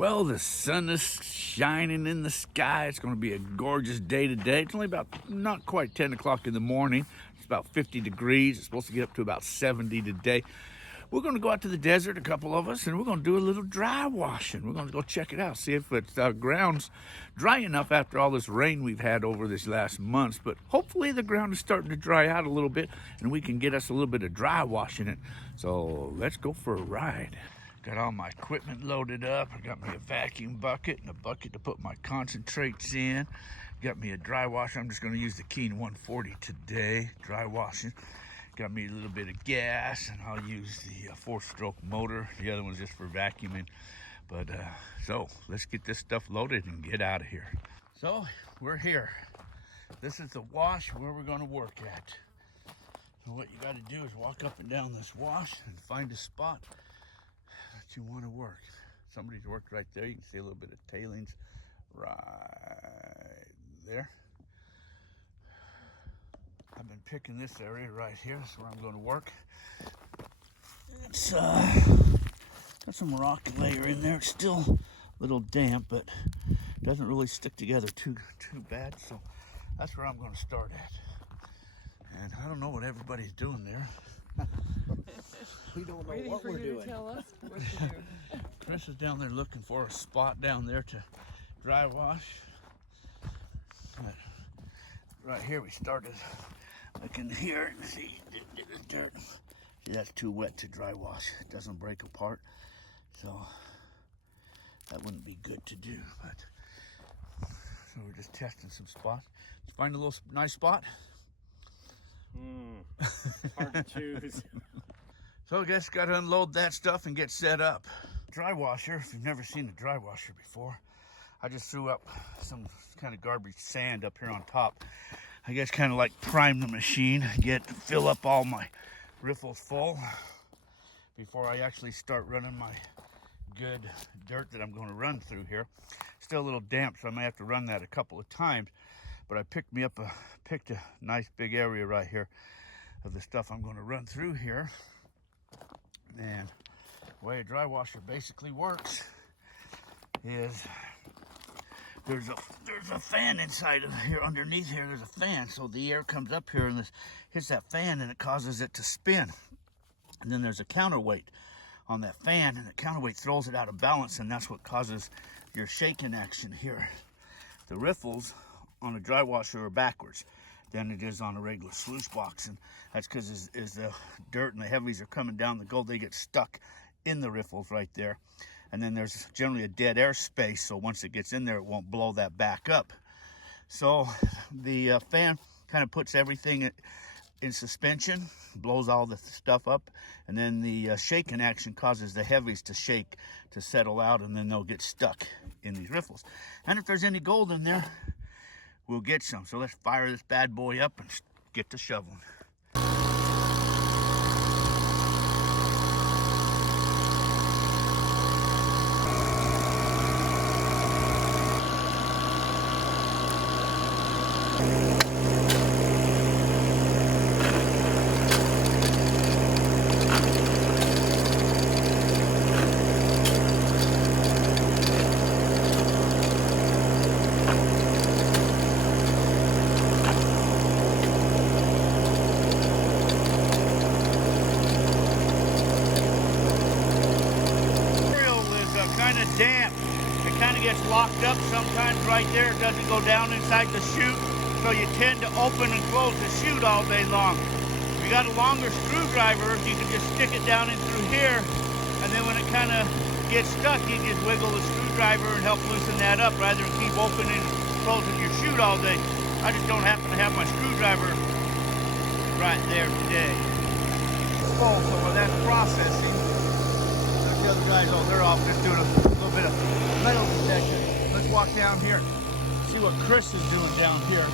Well, the sun is shining in the sky. It's going to be a gorgeous day today. It's only about not quite 10 o'clock in the morning. It's about 50 degrees. It's supposed to get up to about 70 today. We're going to go out to the desert, a couple of us, and we're going to do a little dry washing. We're going to go check it out, see if the ground's dry enough after all this rain we've had over this last month. But hopefully the ground is starting to dry out a little bit, and we can get us a little bit of dry washing it. So let's go for a ride. Got all my equipment loaded up. I got me a vacuum bucket and a bucket to put my concentrates in. Got me a dry washer. I'm just going to use the Keen 140 today, dry washing. Got me a little bit of gas, and I'll use the 4-stroke motor. The other one's just for vacuuming. But so let's get this stuff loaded and get out of here. So we're here. This is the wash where we're going to work at. So what you got to do is walk up and down this wash and find a spot that you want to work. Somebody's worked right there. You can see a little bit of tailings right there. I've been picking this area right here. That's where I'm going to work. It's got some rocky layer in there. It's still a little damp, but doesn't really stick together too bad. So that's where I'm going to start at. And I don't know what everybody's doing there. We don't know what we're doing. Tell us what to do. Chris is down there looking for a spot down there to dry wash. But right here we started looking here and see the dirt. See, that's too wet to dry wash. It doesn't break apart, so that wouldn't be good to do. But so we're just testing some spots. Did you find a little nice spot? Hard to choose. So I guess got to unload that stuff and get set up. Dry washer, if you've never seen a dry washer before, I just threw up some kind of garbage sand up here on top. I guess kind of like prime the machine, fill up all my riffles full before I actually start running my good dirt that I'm going to run through here. Still a little damp, so I may have to run that a couple of times. But I picked a nice big area right here of the stuff I'm going to run through here. And the way a dry washer basically works is there's a fan inside of here, underneath here. There's a fan, so the air comes up here and this hits that fan and it causes it to spin. And then there's a counterweight on that fan, and the counterweight throws it out of balance, and that's what causes your shaking action here. The riffles on a dry washer are backwards than it is on a regular sluice box, and that's because as the dirt and the heavies are coming down the gold, they get stuck in the riffles right there. And then there's generally a dead air space, so once it gets in there, it won't blow that back up. So the fan kind of puts everything in suspension, blows all the stuff up, and then the shaking action causes the heavies to shake, to settle out, and then they'll get stuck in these riffles. And if there's any gold in there, we'll get some. So let's fire this bad boy up and get to shoveling. Damp. It kind of gets locked up sometimes right there. It doesn't go down inside the chute, so you tend to open and close the chute all day long. If you got a longer screwdriver, you can just stick it down in through here, and then when it kind of gets stuck, you just wiggle the screwdriver and help loosen that up rather than keep opening and closing your chute all day. I just don't happen to have my screwdriver right there today. So while that's processing, the other guys, they're off just doing a little bit of metal detection. Let's walk down here, see what Chris is doing down here.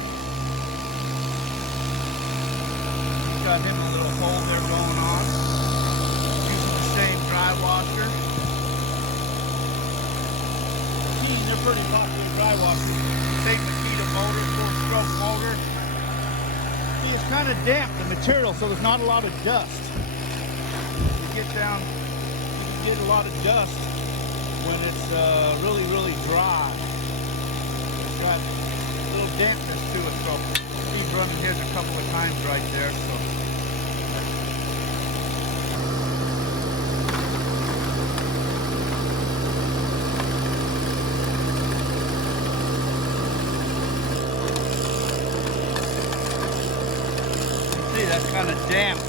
He's got him a little hole there going on. Using the same dry washer. They're pretty popular dry washers. Same Makita motor, 4-stroke motor. See, it's kind of damp, the material, so there's not a lot of dust. You get down, you get a lot of dust when it's really, really dry. It's got a little dampness to it, so he's running his a couple of times right there. So. See, that's kind of damp.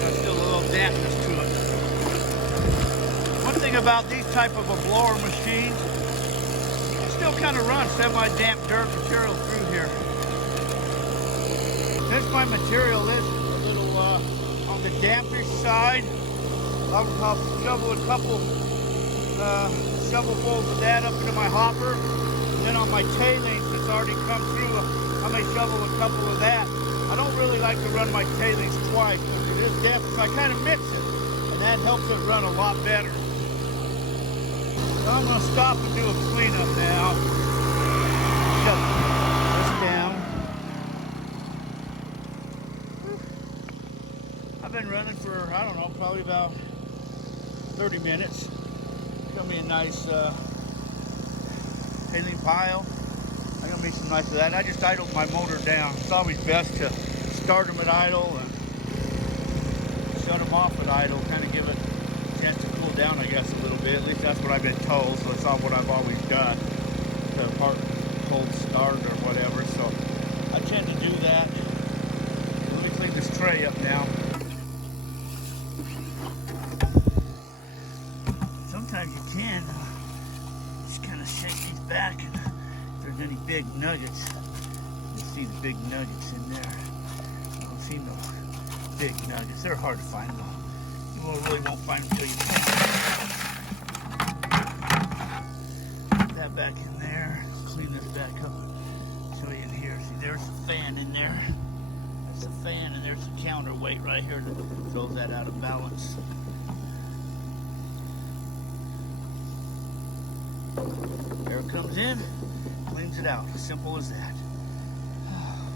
Got still a little dampness to it. One thing about these type of a blower machines, you can still kind of run semi-damp dirt material through here. Since my material is a little on the dampish side, I'll shovel a couple shovelfuls of that up into my hopper. And then on my tailings that's already come through, I may shovel a couple of that. I don't really like to run my tailings twice because it is damp, so I kind of mix it, and that helps it run a lot better. So I'm going to stop and do a cleanup now. Shut this down. I've been running for, I don't know, probably about 30 minutes. It's going to be a nice tailing pile. I'm going to make some nice of that. I just idled my motor down. It's always best to start them at idle and shut them off at idle, kind of give it a chance to cool down, I guess, a little bit. At least that's what I've been told, so it's not what I've always done, the part cold start or whatever. So I tend to do that. Let me clean this tray up now. Sometimes you can just kind of shake these back, and if there's any big nuggets, you'll see the big nuggets in there. I don't see no big nuggets. They're hard to find though. You really won't find them until you put that back in there. Clean this back up. Show you in here. See, there's a fan in there. That's a fan, and there's a counterweight right here that throws that out of balance. Air comes in, cleans it out. As simple as that.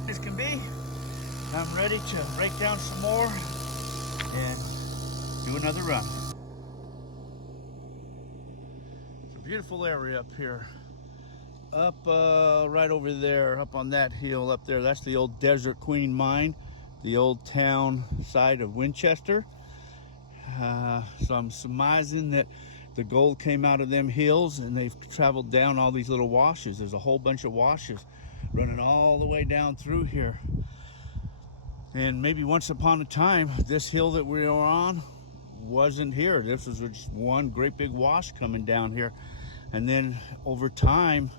This can be. I'm ready to break down some more and do another run. It's a beautiful area up here. Up right over there, up on that hill up there. That's the old Desert Queen mine, the old town side of Winchester. So I'm surmising that the gold came out of them hills and they've traveled down all these little washes. There's a whole bunch of washes running all the way down through here. And maybe once upon a time, this hill that we are on wasn't here. This was just one great big wash coming down here. And then over time,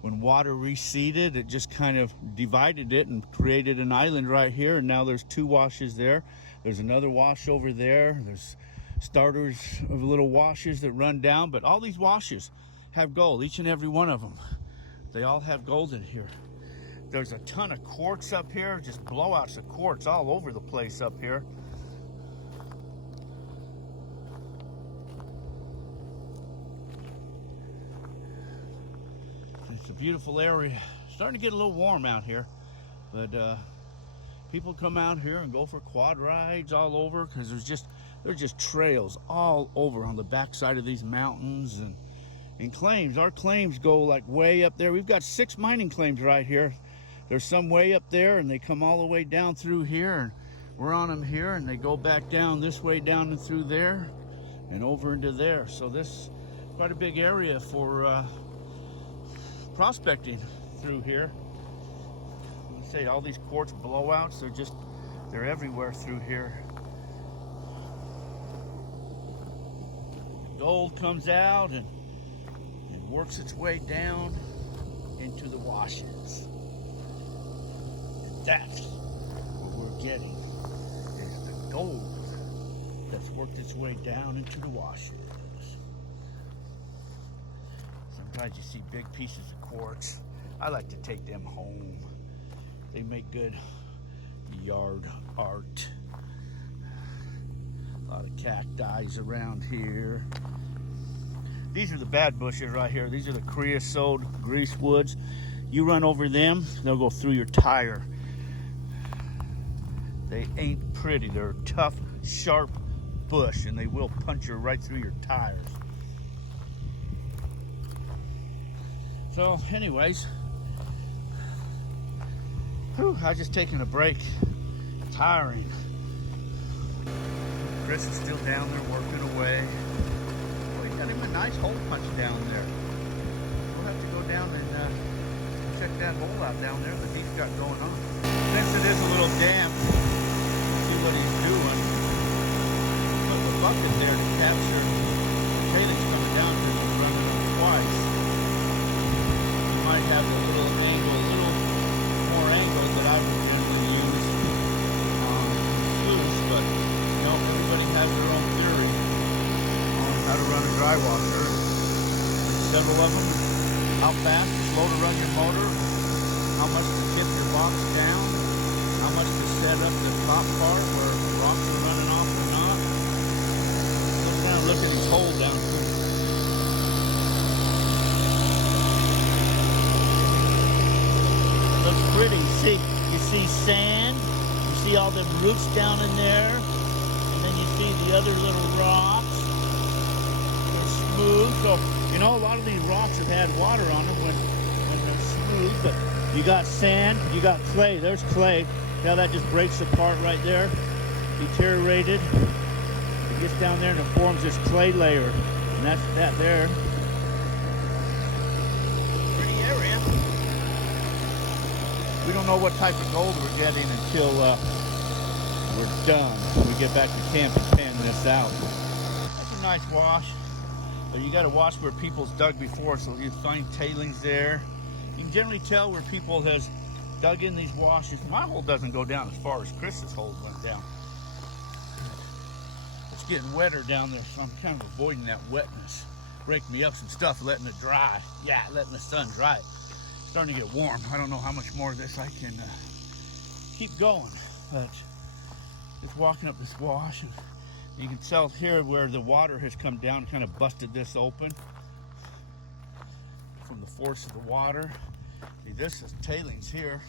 when water receded, it just kind of divided it and created an island right here. And now there's two washes there. There's another wash over there. There's starters of little washes that run down, but all these washes have gold, each and every one of them. They all have gold in here. There's a ton of quartz up here, just blowouts of quartz all over the place up here. It's a beautiful area. Starting to get a little warm out here, but people come out here and go for quad rides all over because there's just trails all over on the backside of these mountains and claims. Our claims go like way up there. We've got 6 mining claims right here. There's some way up there and they come all the way down through here, and we're on them here, and they go back down this way down and through there and over into there. So this is quite a big area for prospecting through here. Let's say all these quartz blowouts, they're everywhere through here. Gold comes out and works its way down into the washes. And that's what we're getting, is the gold that's worked its way down into the washes. Sometimes you see big pieces of quartz. I like to take them home. They make good yard art. A lot of cacti around here. These are the bad bushes right here. These are the creosote grease woods. You run over them, they'll go through your tire. They ain't pretty. They're tough, sharp bush, and they will puncture right through your tires. So anyways, I was just taking a break. Tiring. Chris is still down there working away. Well, he got him a nice hole punch down there. We'll have to go down and check that hole out down there that he's got going on. Since it is a little damp, see what he's doing. Put the bucket there to capture tailings coming down here and running them twice. You might have a little angle, a little more angle that I would generally use on sluice, but you know, everybody has their own theory on how to run a dry washer. There's several of them. How fast, slow to run your motor, how much to tip your box down, how much to set up the top part where rocks are running off or not. Look down, look at his hole down here. It looks pretty. You see sand, you see all the roots down in there, and then you see the other little rocks. They're smooth, so you know, a lot of these rocks have had water on them when they're smooth, but you got sand, you got clay. There's clay. Now that just breaks apart right there, deteriorated. It gets down there and it forms this clay layer, and that's that there. Pretty area. We don't know what type of gold we're getting until we're done. We get back to camp and pan this out. That's a nice wash. But you got to watch where people's dug before, so you find tailings there. You can generally tell where people has dug in these washes. My hole doesn't go down as far as Chris's hole went down. It's getting wetter down there, so I'm kind of avoiding that wetness. Break me up some stuff, letting it dry. Yeah, letting the sun dry it. It's starting to get warm. I don't know how much more of this I can keep going, but just walking up this wash. And you can tell here where the water has come down, kind of busted this open from the force of the water. See, this is tailings here.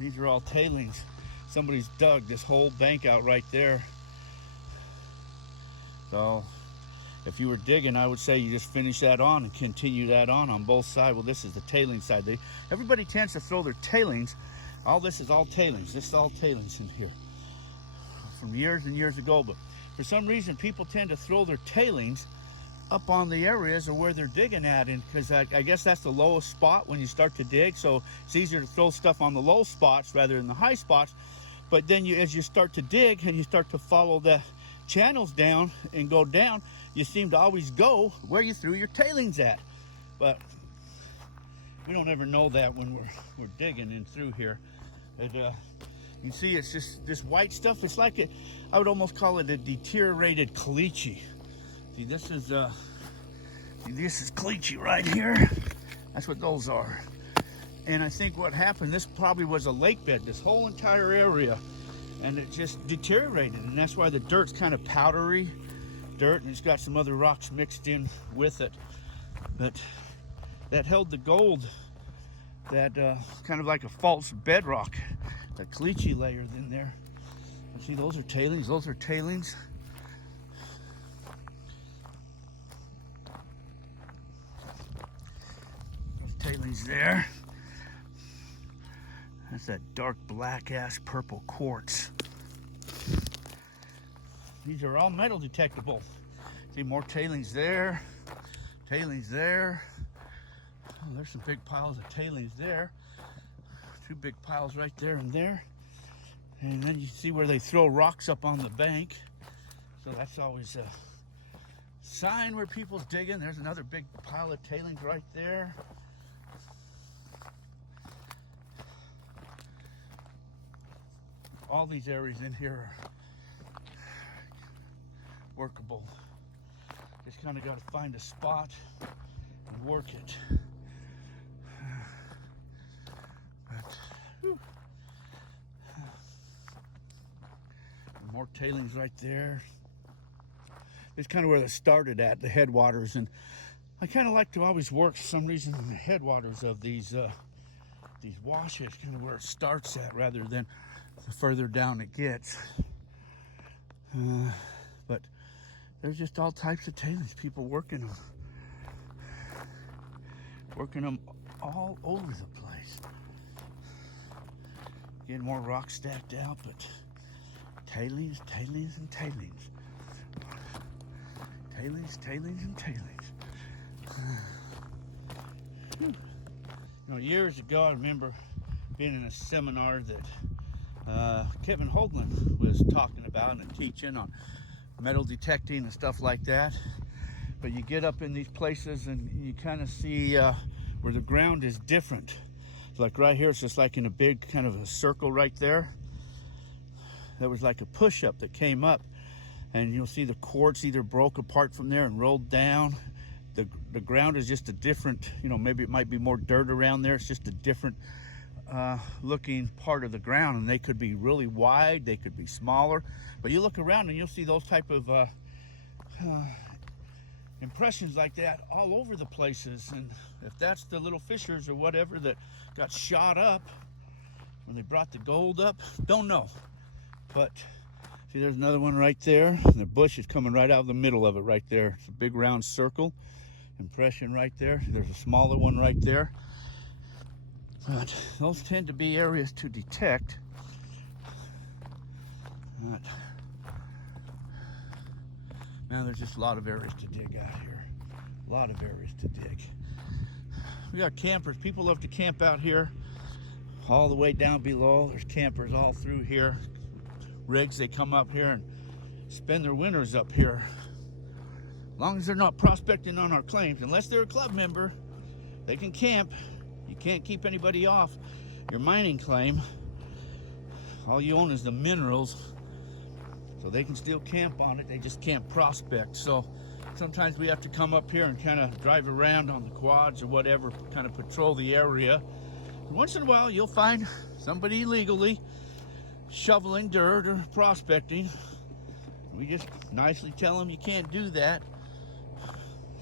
These are all tailings. Somebody's dug this whole bank out right there. So if you were digging, I would say you just finish that on and continue that on both sides. Well, this is the tailing side. Everybody tends to throw their tailings. All this is all tailings. This is all tailings in here from years and years ago, but for some reason people tend to throw their tailings up on the areas of where they're digging at, and because I guess that's the lowest spot when you start to dig, so it's easier to throw stuff on the low spots rather than the high spots. But then as you start to dig and you start to follow the channels down and go down, you seem to always go where you threw your tailings at. But we don't ever know that when we're digging in through here. You can see it's just this white stuff. It's like I would almost call it a deteriorated caliche. See, this is caliche right here. That's what those are. And I think what happened, this probably was a lake bed, this whole entire area, and it just deteriorated. And that's why the dirt's kind of powdery dirt, and it's got some other rocks mixed in with it. But that held the gold, that kind of like a false bedrock. The caliche layer in there. You see, those are tailings. Those are tailings. Those tailings there. That's that dark black ass purple quartz. These are all metal detectable. See, more tailings there. Tailings there. Oh, there's some big piles of tailings there. Two big piles right there and there. And then you see where they throw rocks up on the bank. So that's always a sign where people's digging. There's another big pile of tailings right there. All these areas in here are workable. Just kind of got to find a spot and work it. More tailings right there. It's kind of where they started at, the headwaters, and I kind of like to always work for some reason in the headwaters of these washes, kind of where it starts at rather than the further down it gets. but there's just all types of tailings. People working them all over the place. Getting more rock stacked out, but tailings, tailings, and tailings. Tailings, tailings, and tailings. You know, years ago, I remember being in a seminar that Kevin Hoagland was talking about and teaching on metal detecting and stuff like that. But you get up in these places and you kind of see where the ground is different. Like right here, it's just like in a big kind of a circle right there. That was like a push-up that came up, and you'll see the quartz either broke apart from there and rolled down. The ground is just a different, you know, maybe it might be more dirt around there. It's just a different looking part of the ground, and they could be really wide, they could be smaller. But you look around and you'll see those type of impressions like that all over the places. And if that's the little fissures or whatever that got shot up when they brought the gold up, don't know. But see, there's another one right there, and the bush is coming right out of the middle of it right there. It's a big round circle impression right there. There's a smaller one right there. But those tend to be areas to detect. But now there's just a lot of areas to dig out here. A lot of areas to dig. We got campers. People love to camp out here. All the way down below, there's campers all through here. Rigs, they come up here and spend their winters up here. As long as they're not prospecting on our claims, unless they're a club member, they can camp. You can't keep anybody off your mining claim. All you own is the minerals, so they can still camp on it. They just can't prospect. So sometimes we have to come up here and kind of drive around on the quads or whatever, kind of patrol the area. And once in a while, you'll find somebody illegally shoveling dirt or prospecting. We just nicely tell them you can't do that.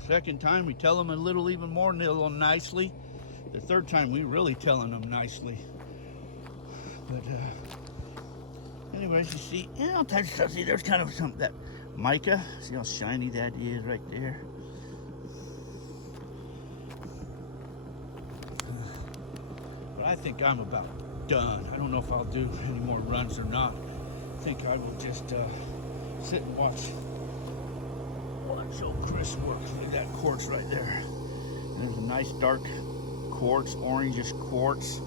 Second time, we tell them a little even more nicely. The third time, we really telling them nicely. But anyways, you see, all types of stuff. See, there's kind of some that mica. See how shiny that is right there. But I think I'm about done. I don't know if I'll do any more runs or not. I think I will just sit and watch old Chris work. Look at that quartz right there. There's a nice dark quartz, orangish quartz.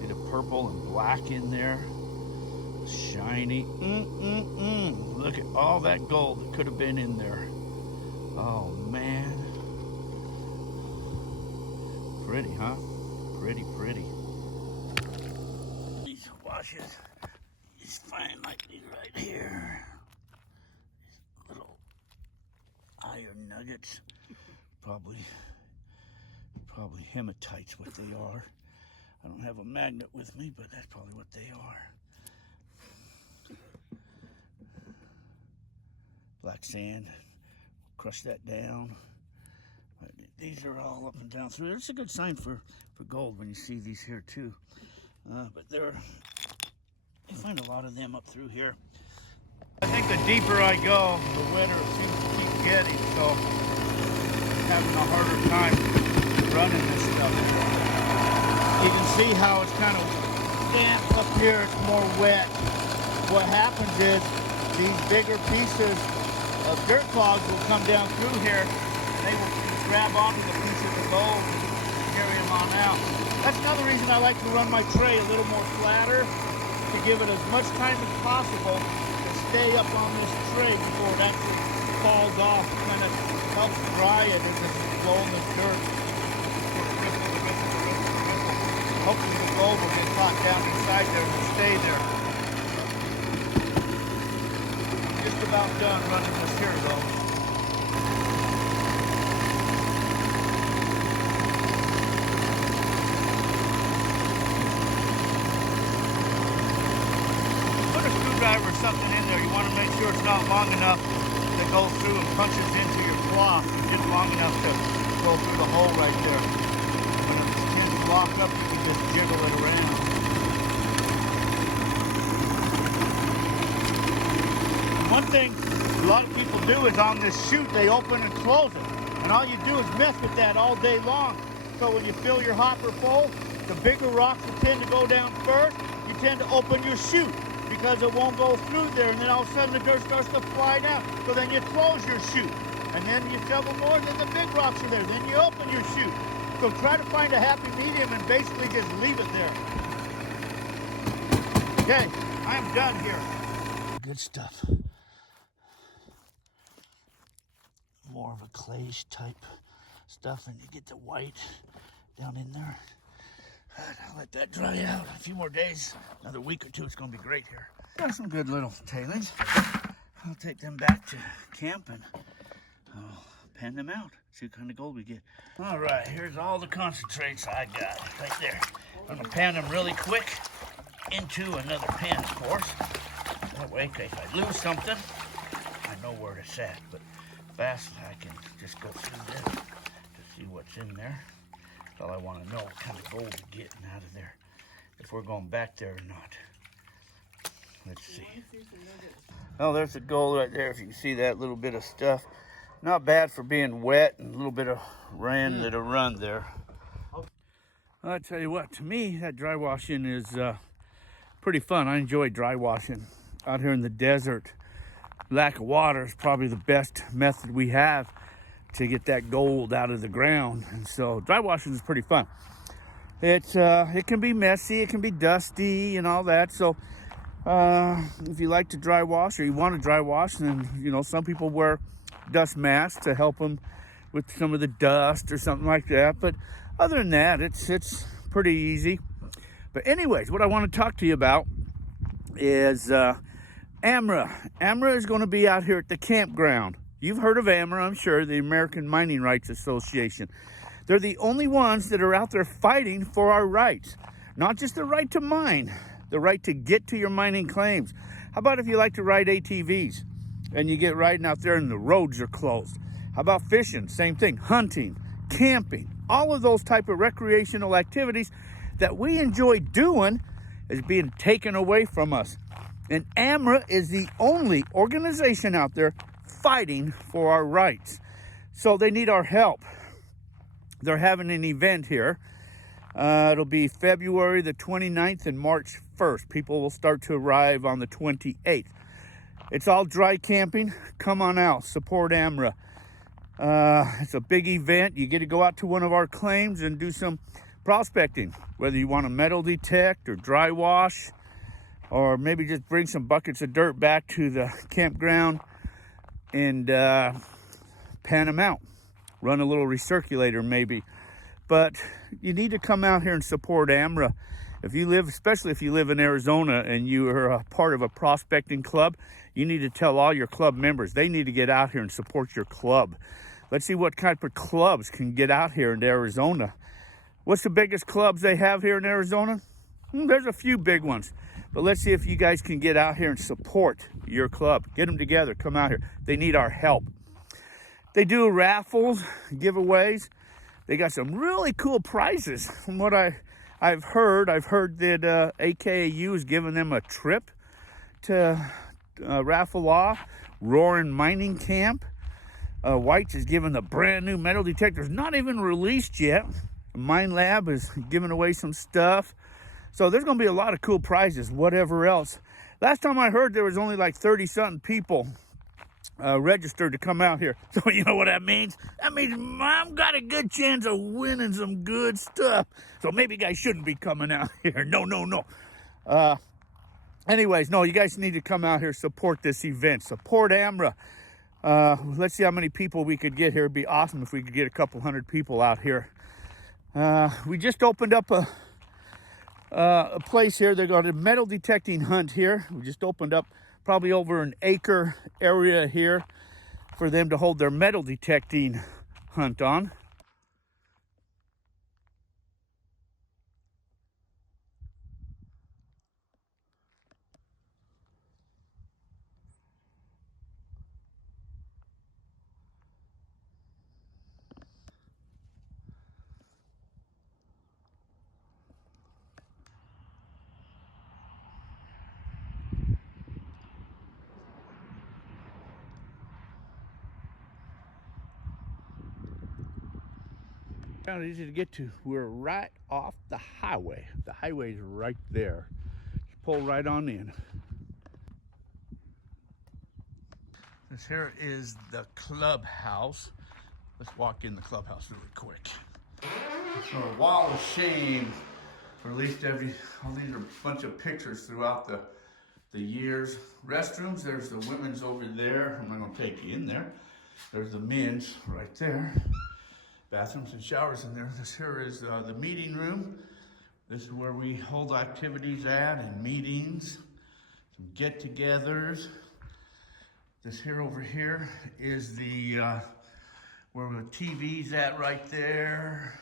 Get a purple and black in there. Shiny. Look at all that gold that could have been in there. Oh man. Pretty, huh? Pretty, pretty. These washes, you just find like these right here. These little iron nuggets. Probably hematites, what they are. I don't have a magnet with me, but that's probably what they are. Black sand. Crush that down. These are all up and down through. It's a good sign for gold when you see these here too. But you find a lot of them up through here. I think the deeper I go, the wetter it seems to keep getting. So I'm having a harder time running this stuff. You can see how it's kind of damp up here. It's more wet. What happens is these bigger pieces of dirt clogs will come down through here. And they will grab onto the piece of the gold and carry them on out. That's another reason I like to run my tray a little more flatter, to give it as much time as possible to stay up on this tray before it actually falls off. It kind of helps dry it as it's gold and dirt. Hopefully the gold will get caught down inside there and stay there. Just about done running this here though. Or something in there, you want to make sure it's not long enough to go through and punches into your cloth. It's just long enough to go through the hole right there. When it tends to lock up, you can just jiggle it around. One thing a lot of people do is on this chute, they open and close it. And all you do is mess with that all day long. So when you fill your hopper full, the bigger rocks will tend to go down first. You tend to open your chute because it won't go through there. And then all of a sudden the dirt starts to fly down. So then you close your chute. And then you shovel more, and then the big rocks are there. Then you open your chute. So try to find a happy medium and basically just leave it there. Okay, I'm done here. Good stuff. More of a clayish type stuff, and you get the white down in there. I'll let that dry out. A few more days, another week or two, it's gonna be great here. Got some good little tailings. I'll take them back to camp and I'll pan them out, see what kind of gold we get. All right, here's all the concentrates I got right there. I'm gonna pan them really quick into another pan, of course. That way, if I lose something, I know where it's at. But fast, I can just go through this to see what's in there. That's all I want to know, what kind of gold we're getting out of there. If we're going back there or not. Let's see. Oh, there's the gold right there. If you can see that little bit of stuff. Not bad for being wet and a little bit of rain that'll run there. I tell you what, to me, that dry washing is pretty fun. I enjoy dry washing out here in the desert. Lack of water is probably the best method we have to get that gold out of the ground. And so dry washing is pretty fun. It can be messy, it can be dusty and all that. So if you like to dry wash or you want to dry wash, then some people wear dust masks to help them with some of the dust or something like that. But other than that, it's pretty easy. But anyways, what I want to talk to you about is Amra. Amra is going to be out here at the campground. You've heard of Amra, I'm sure, the American Mining Rights Association. They're the only ones that are out there fighting for our rights. Not just the right to mine, the right to get to your mining claims. How about if you like to ride ATVs and you get riding out there and the roads are closed? How about fishing? Same thing. Hunting, camping, all of those type of recreational activities that we enjoy doing is being taken away from us. And Amra is the only organization out there fighting for our rights. So they need our help. They're having an event here. It'll be February the 29th and March 1st. People will start to arrive on the 28th. It's all dry camping. Come on out, support Amra. It's a big event. You get to go out to one of our claims and do some prospecting, whether you want to metal detect or dry wash, or maybe just bring some buckets of dirt back to the campground and pan them out. Run a little recirculator maybe. But you need to come out here and support Amra. If you live, especially if you live in Arizona and you are a part of a prospecting club, you need to tell all your club members they need to get out here and support your club. Let's see what type of clubs can get out here in Arizona. What's the biggest clubs they have here in Arizona? There's a few big ones. But let's see if you guys can get out here and support your club. Get them together. Come out here. They need our help. They do raffles, giveaways. They got some really cool prizes. From what I've heard that AKAU is giving them a trip to raffle off. Roaring Mining Camp. White's is giving the brand new metal detectors, not even released yet. Mine Lab is giving away some stuff. So there's going to be a lot of cool prizes, whatever else. Last time I heard there was only like 30-something people registered to come out here. So you know what that means? That means Mom got a good chance of winning some good stuff. So maybe you guys shouldn't be coming out here. No. Anyways, no, you guys need to come out here, support this event. Support Amra. Let's see how many people we could get here. It'd be awesome if we could get a couple hundred people out here. We just opened up a place here. They got a metal detecting hunt here. We just opened up probably over an acre area here for them to hold their metal detecting hunt on. Kind of easy to get to. We're right off the highway. The highway's right there. Just pull right on in. This here is the clubhouse. Let's walk in the clubhouse really quick. So a wall of shame for at least all these are a bunch of pictures throughout the years. Restrooms, there's the women's over there. I'm not gonna take you in there. There's the men's right there. Bathrooms and showers in there. This here is the meeting room. This is where we hold activities at and meetings, some get-togethers. This here over here is the where the TV's at right there.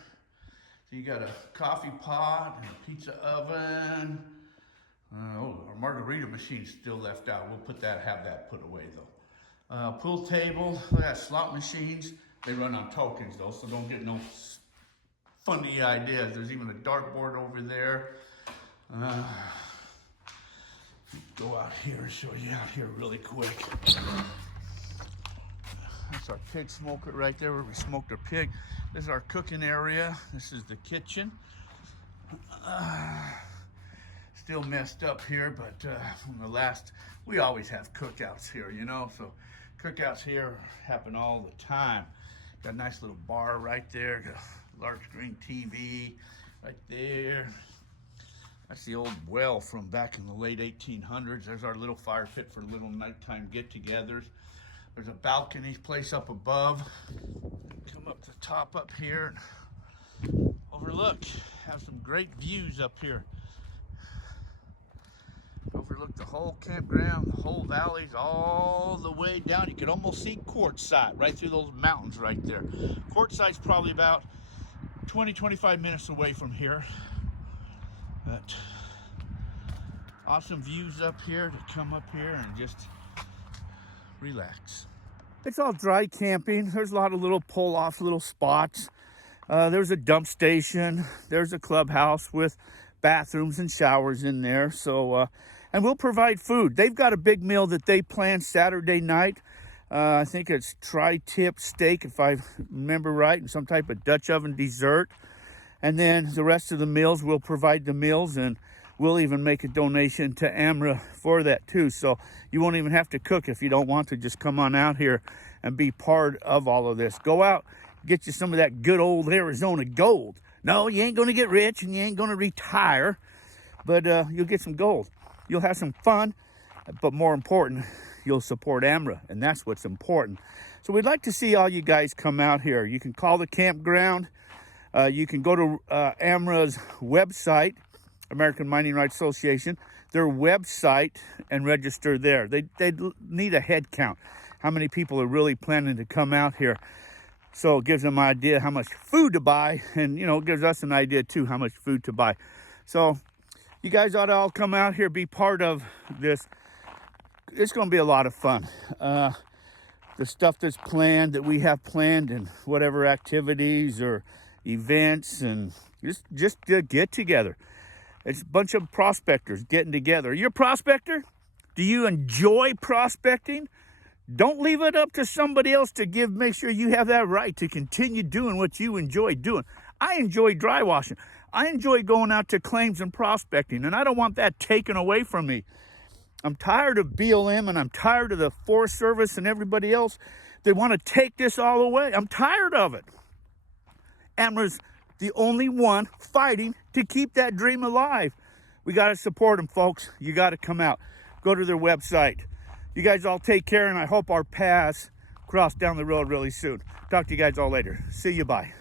So you got a coffee pot and a pizza oven. Our margarita machine's still left out. We'll have that put away though. Pool table, look at that, slot machines. They run on tokens though, so don't get no funny ideas. There's even a dartboard over there. Go out here and show you out here really quick. That's our pig smoker right there where we smoked our pig. This is our cooking area. This is the kitchen. Still messed up here, but from the last, we always have cookouts here, you know, so cookouts here happen all the time. Got a nice little bar right there, got a large screen TV right there. That's the old well from back in the late 1800s. There's our little fire pit for little nighttime get-togethers. There's a balcony place up above. Come up to the top up here and overlook. Have some great views up here. Overlook the whole campground, the whole valleys, all the way down. You could almost see Quartzsite right through those mountains right there. Quartzsite's probably about 20-25 minutes away from here. But awesome views up here to come up here and just relax. It's all dry camping. There's a lot of little pull-offs, little spots. There's a dump station. There's a clubhouse with bathrooms and showers in there. So, and we'll provide food. They've got a big meal that they plan Saturday night. I think it's tri-tip steak, if I remember right, and some type of Dutch oven dessert. And then the rest of the meals, we'll provide the meals, and we'll even make a donation to Amra for that too. So you won't even have to cook if you don't want to. Just come on out here and be part of all of this. Go out, get you some of that good old Arizona gold. No, you ain't gonna get rich and you ain't gonna retire, but you'll get some gold. You'll have some fun, but more important, you'll support Amra, and that's what's important. So we'd like to see all you guys come out here. You can call the campground. You can go to Amra's website, American Mining Rights Association, their website, and register there. They need a head count, how many people are really planning to come out here. So it gives them an idea how much food to buy, and, you know, it gives us an idea, too, how much food to buy. So you guys ought to all come out here, be part of this. It's going to be a lot of fun. The stuff that's planned, that we have planned, and whatever activities or events, and just get together. It's a bunch of prospectors getting together. You're a prospector? Do you enjoy prospecting? Don't leave it up to somebody else to make sure you have that right to continue doing what you enjoy doing. I enjoy dry washing. I enjoy going out to claims and prospecting, and I don't want that taken away from me. I'm tired of BLM, and I'm tired of the Forest Service and everybody else. They want to take this all away. I'm tired of it. Amra's the only one fighting to keep that dream alive. We got to support them, folks. You got to come out. Go to their website. You guys all take care, and I hope our paths cross down the road really soon. Talk to you guys all later. See you, bye.